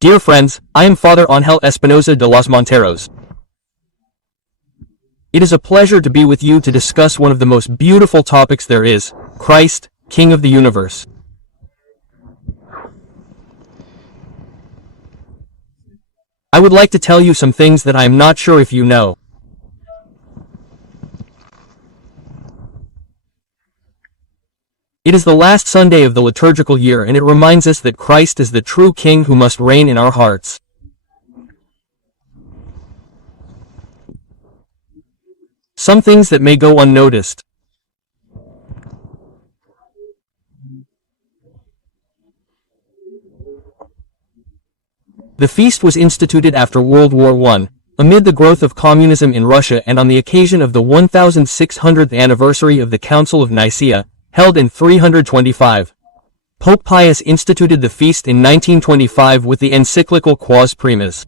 Dear friends, I am Padre Ángel Espinosa de los Monteros. It is a pleasure to be with you to discuss one of the most beautiful topics there is, Christ, King of the universe. I would like to tell you some things that I am not sure if you know. It is the last Sunday of the liturgical year, and it reminds us that Christ is the true King who must reign in our hearts. Some things that may go unnoticed. The feast was instituted after World War I, amid the growth of communism in Russia and on the occasion of the 1600th anniversary of the Council of Nicaea, held in 325. Pope Pius instituted the feast in 1925 with the encyclical Quas Primas.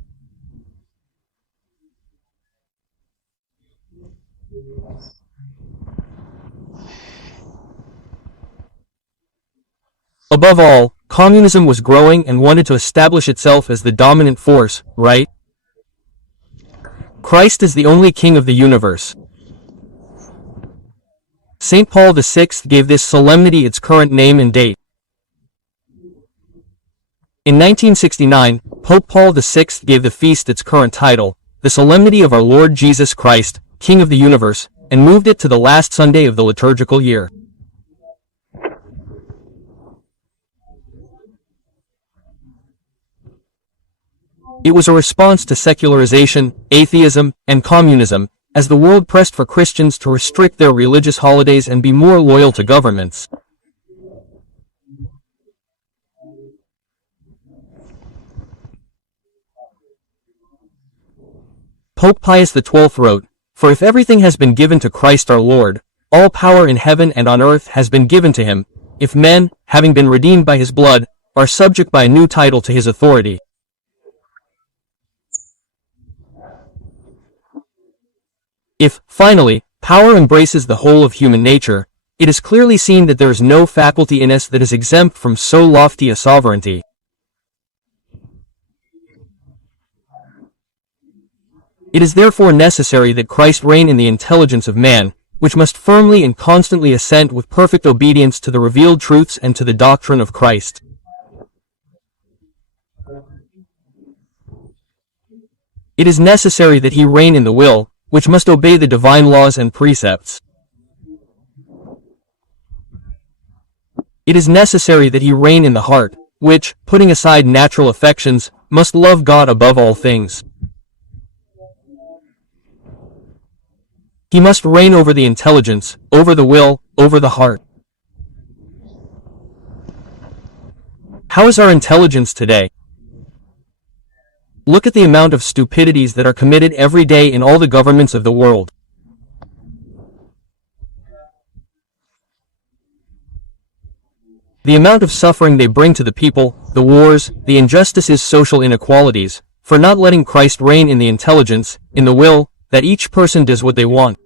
Above all, communism was growing and wanted to establish itself as the dominant force, right? Christ is the only King of the universe. St. Paul VI gave this solemnity its current name and date. In 1969, Pope Paul VI gave the feast its current title, the Solemnity of our Lord Jesus Christ, King of the Universe, and moved it to the last Sunday of the liturgical year. It was a response to secularization, atheism, and communism, as the world pressed for Christians to restrict their religious holidays and be more loyal to governments. Pope Pius XII wrote, "For if everything has been given to Christ our Lord, all power in heaven and on earth has been given to him, if men, having been redeemed by his blood, are subject by a new title to his authority." If, finally, power embraces the whole of human nature, it is clearly seen that there is no faculty in us that is exempt from so lofty a sovereignty. It is therefore necessary that Christ reign in the intelligence of man, which must firmly and constantly assent with perfect obedience to the revealed truths and to the doctrine of Christ. It is necessary that he reign in the will, which must obey the divine laws and precepts. It is necessary that he reign in the heart, which, putting aside natural affections, must love God above all things. He must reign over the intelligence, over the will, over the heart. How is our intelligence today? Look at the amount of stupidities that are committed every day in all the governments of the world. The amount of suffering they bring to the people, the wars, the injustices, social inequalities, for not letting Christ reign in the intelligence, in the will, that each person does what they want.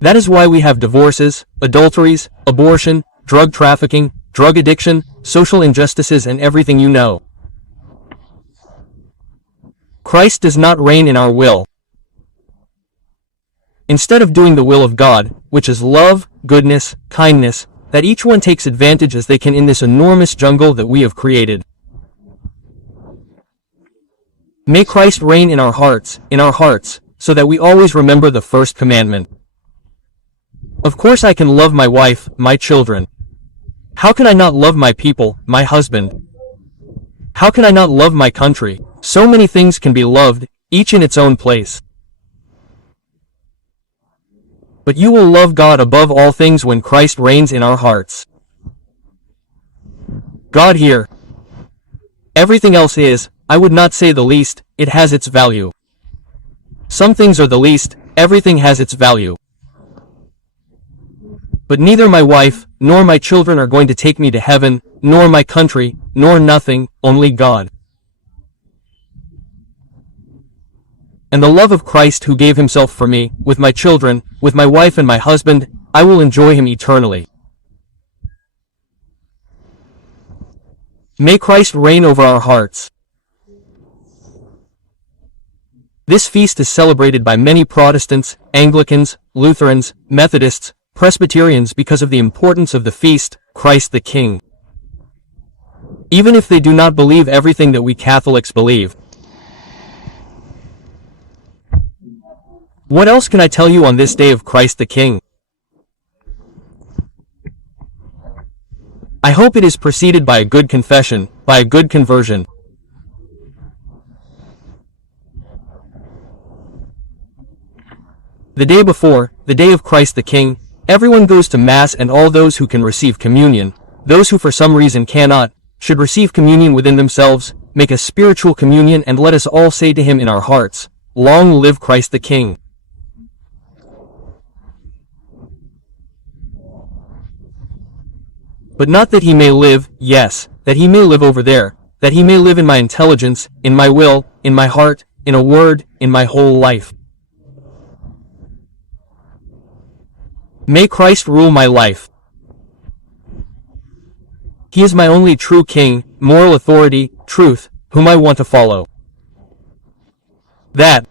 That is why we have divorces, adulteries, abortion, drug trafficking, drug addiction, social injustices, and everything you know. Christ does not reign in our will. Instead of doing the will of God, which is love, goodness, kindness, that each one takes advantage as they can in this enormous jungle that we have created. May Christ reign in our hearts, so that we always remember the first commandment. Of course I can love my wife, my children. How can I not love my people, my husband? How can I not love my country? So many things can be loved, each in its own place. But you will love God above all things when Christ reigns in our hearts. God here. Everything else is, I would not say the least, it has its value. Some things are the least, everything has its value. But neither my wife, nor my children are going to take me to heaven, nor my country, nor nothing, only God. And the love of Christ who gave himself for me, with my children, with my wife and my husband, I will enjoy him eternally. May Christ reign over our hearts. This feast is celebrated by many Protestants, Anglicans, Lutherans, Methodists, Presbyterians because of the importance of the feast, Christ the King. Even if they do not believe everything that we Catholics believe. What else can I tell you on this day of Christ the King? I hope it is preceded by a good confession, by a good conversion. The day before, the day of Christ the King, everyone goes to Mass, and all those who can receive communion, those who for some reason cannot, should receive communion within themselves, make a spiritual communion, and let us all say to him in our hearts, "Long live Christ the King." But not that he may live, yes, that he may live over there, that he may live in my intelligence, in my will, in my heart, in a word, in my whole life. May Christ rule my life. He is my only true King, moral authority, truth, whom I want to follow. That,